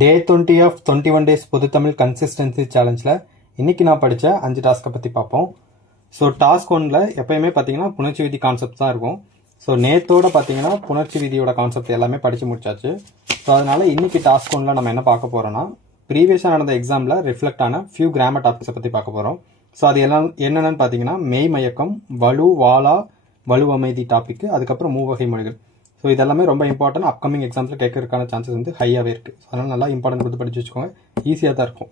Day 20 of 21 days பொது Tamil consistency சேலஞ்சில் இன்னைக்கு நான் படித்த 5 டாஸ்க்கை பற்றி பார்ப்போம். ஸோ டாஸ்க் 1ல் எப்பயுமே பார்த்தீங்கன்னா புணர்ச்சி விதி கான்செப்ட் தான் இருக்கும். ஸோ நேத்தோட பார்த்தீங்கன்னா புணர்ச்சி விதியோட கான்செப்ட் எல்லாமே படித்து முடிச்சாச்சு. ஸோ அதனால் இன்னைக்கு டாஸ்க் 1ல் நம்ம என்ன பார்க்க போகிறோன்னா, ப்ரீவியஸாக நடந்த எக்ஸாமில் ரிஃப்ளெக்ட் ஆன ஃபியூ கிராமர் டாபிக்ஸை பற்றி பார்க்க போகிறோம். ஸோ அது எல்லாம் என்னென்னு பார்த்தீங்கன்னா, மெய் மயக்கம், வலு வாலா வலு அமைதி டாபிக், அதுக்கப்புறம் மூவகை மொழிகள். ஸோ இதெல்லாமே ரொம்ப இம்பார்ட்டன்ட். அப்கமிங் எக்ஸாம்ஸில் கேட்கறதுக்கான சான்சஸ் வந்து ஹையாகவே இருக்குது. ஸோ அதனால் நல்லா இம்பார்ட்டன்ட் கொடுத்து படித்து வச்சுக்கோங்க, ஈஸியாக தான் இருக்கும்.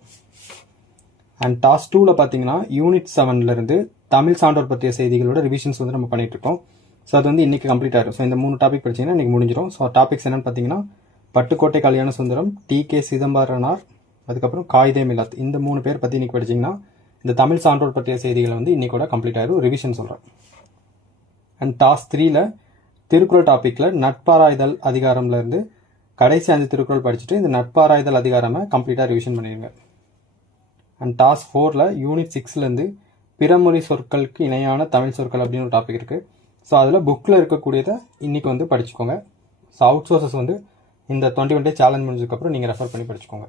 அண்ட் டாஸ்க் 2ல் பார்த்தீங்கன்னா யூனிட் 7லேருந்து தமிழ் சான்றோர் பற்றிய செய்திகளோட ரிவிஷன்ஸ் வந்து நம்ம பண்ணிட்டு இருக்கோம். ஸோ அது வந்து இன்றைக்கி கம்ப்ளீட் ஆகிடும். ஸோ இந்த 3 டாபிக் படிச்சிங்கன்னா இன்றைக்கி முடிஞ்சிடும். ஸோ டாபிக்ஸ் என்னென்னு பார்த்தீங்கன்னா, பட்டுக்கோட்டை கல்யாண சுந்தரம், டி.கே. சிதம்பரனார், அதுக்கப்புறம் காயிதே மிலாத். இந்த 3 பேர் பற்றி இன்றைக்கி படிச்சிங்கன்னா இந்த தமிழ் சான்றோர் பற்றிய செய்திகளை வந்து இன்றைக்கோட கம்ப்ளீட் ஆகிடும். ரிவிஷன் சொல்கிறேன். அண்ட் டாஸ்க் 3ல் திருக்குறள் டாப்பிக்கில் நட்பாராய்தல் அதிகாரம்லேருந்து கடைசி 5 திருக்குறள் படிச்சுட்டு இந்த நட்பாராய்தல் அதிகாரமாக கம்ப்ளீட்டாக ரிவிஷன் பண்ணிடுங்க. அண்ட் டாஸ்க் 4ல் யூனிட் 6லேருந்து பிறமொழி சொற்களுக்கு இணையான தமிழ் சொற்கள் அப்படின்னு ஒரு டாபிக் இருக்குது. ஸோ அதில் புக்கில் இருக்கக்கூடியதை இன்றைக்கி வந்து படிச்சுக்கோங்க. ஸோ அவுட் சோர்சஸ் வந்து இந்த 21 டே சேலஞ்ச் முடிஞ்சதுக்கப்புறம் நீங்கள் ரெஃபர் பண்ணி படிச்சுக்கோங்க.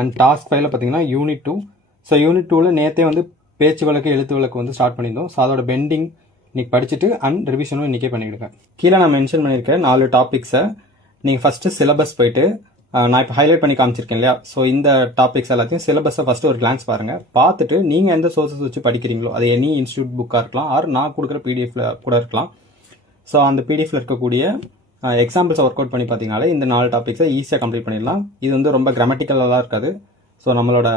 அண்ட் டாஸ்க் 5ல் பார்த்தீங்கன்னா யூனிட் 2. ஸோ யூனிட் 2ல் நேற்றே வந்து பேச்சு வழக்கு எழுத்து வழக்கு வந்து ஸ்டார்ட் பண்ணியிருந்தோம். ஸோ அதோட பெண்டிங் இன்னைக்கு படிச்சுட்டு அண்ட் ரிவிஷனும் இன்றைக்கே பண்ணிவிடுங்க. கீழே நான் மென்ஷன் பண்ணியிருக்கேன் 4 டாபிக்ஸை. நீங்கள் ஃபஸ்ட்டு சிலபஸ் போயிட்டு நான் இப்போ ஹைலைட் பண்ணி காமிச்சிருக்கேன் இல்லையா. ஸோ இந்த டாபிக்ஸ் எல்லாத்தையும் சிலபஸை ஃபஸ்ட்டு ஒரு கிளான்ஸ் பாருங்கள். பார்த்துட்டு நீங்கள் எந்த சோர்ஸஸ் வச்சு படிக்கிறீங்களோ, அது எனி இன்ஸ்டியூட் புக்காக இருக்கலாம், ஆர் நான் கொடுக்குற பிடிஎஃப்ல கூட இருக்கலாம். ஸோ அந்த பிடிஎஃப்ல இருக்கக்கூடிய எக்ஸாம்பிள்ஸை ஒர்க் அவுட் பண்ணி பார்த்தீங்கனாலே இந்த 4 டாபிக்ஸை ஈஸியாக கம்ப்ளீட் பண்ணிடலாம். இது வந்து ரொம்ப கிராமட்டிக்கலாக இருக்காது. ஸோ நம்மளோட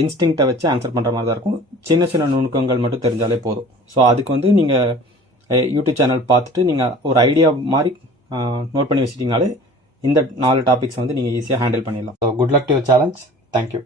இன்ஸ்டிங்க்டை வச்சு ஆன்சர் பண்ணுற மாதிரி தான் இருக்கும். சின்ன சின்ன நுணுக்கங்கள் மட்டும் தெரிஞ்சாலே போதும். ஸோ அதுக்கு வந்து நீங்கள் யூடியூப் சேனல் பார்த்துட்டு நீங்கள் ஒரு ஐடியா மாதிரி நோட் பண்ணி வச்சிட்டிங்கனாலே இந்த 4 டாபிக்ஸ் வந்து நீங்கள் ஈஸியாக ஹேண்டில் பண்ணிடலாம். So good luck to your challenge. Thank you.